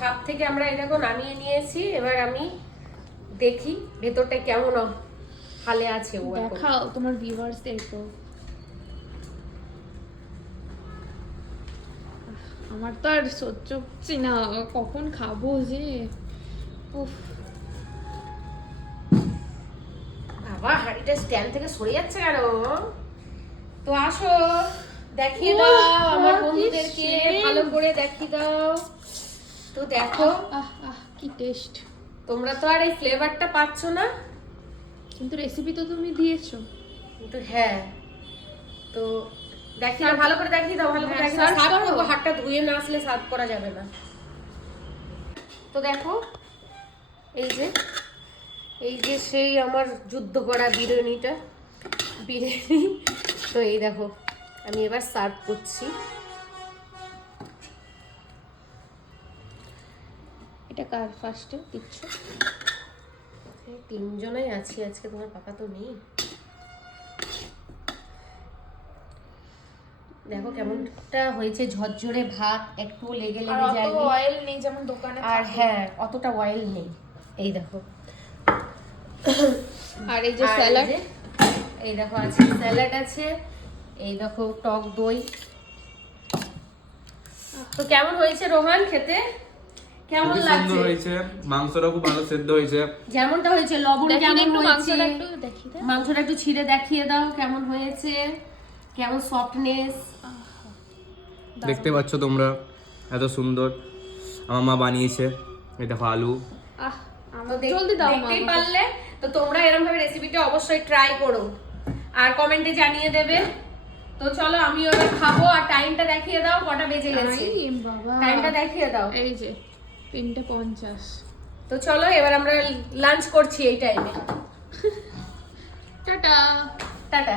ভাপ থেকে আমরা এই দেখো নামিয়ে নিয়েছি। এবার আমি দেখি ভেতরটা কেমন হালে আছে ও এখন। দেখাও তোমার ভিউয়ার্সদেরকে। আমার তো আর সহ্য হচ্ছে না, কখন খাবো যে। উফ, বাবা হাঁড়িটা স্ট্যান্ড থেকে সরে যাচ্ছে কেন? তো আসো দেখিয়ে দাও আমার কি বন্ধুদেরকে, সেই। ভালো করে দেখিয়ে দাও। তো দেখো আহ আহ কি টেস্ট। তোমরা তো আর এই ফ্লেভারটা পাচ্ছ না, কিন্তু রেসিপি তো তুমি দিয়েছো। কিন্তু হ্যাঁ তো দেখিয়ে দাও, ভালো করে দেখিয়ে দাও, ভালো করে হ্যাঁ, দেখিয়ে দাও। serve সার্ভ করো। করবো, হাতটা ধুয়ে না আসলে সার্ভ করা যাবে না। তো দেখো এই যে সেই আমার যুদ্ধ করা বিরিয়ানিটা, বিরিয়ানি। তো এই দেখো আমি এবার সার্ভ করছি। এটা কার ফার্স্টে দিচ্ছ? এই তিনজনেই আছি আজকে, তোমার পাপা তো নেই। দেখো কেমনটা হয়েছে, ঝরঝরে ভাত, একটু লেগে আর লেগে অত যায়নি। অয়েল নেই যেমন দোকানে আর থাকে। হ্যাঁ অতটা অয়েল নেই। এই দেখো আর এই যে আর স্যালাড, এই দেখো আছে স্যালাড আছে, এই দেখো টক দই। তো কেমন হয়েছে রোহান খেতে? কেমন খুবই লাগছে? সুন্দর হয়েছে, মাংসটা খুব ভালো সেদ্ধ হয়েছে। যেমনটা হয়েছে লবণ দেখিয়ে কেমন একটু হয়েছে, মাংসটা একটু দেখিয়ে দাও। মাংসটা একটু ছিঁড়ে দেখিয়ে দাও কেমন হয়েছে, কেমন সফটনেস। দেখতে পাচ্ছ তোমরা এত সুন্দর আমার মা বানিয়েছে। এই দেখো আলু। আহ তো আমার জলদি দাও মা দেখতেই আমাকে। পারলে। তো তোমরা এরকম ভাবে রেসিপিটা অবশ্যই ট্রাই করো আর কমেন্টে জানিয়ে দেবে। তো চলো আমি ওটা খাবো। আর টাইমটা দেখিয়ে দাও কটা বেজে গেছে, আই বাবা, টাইমটা দেখিয়ে দাও। এই যে 3:50। তো চলো এবার আমরা লাঞ্চ করছি এই টাইমে। টাটা। টাটা।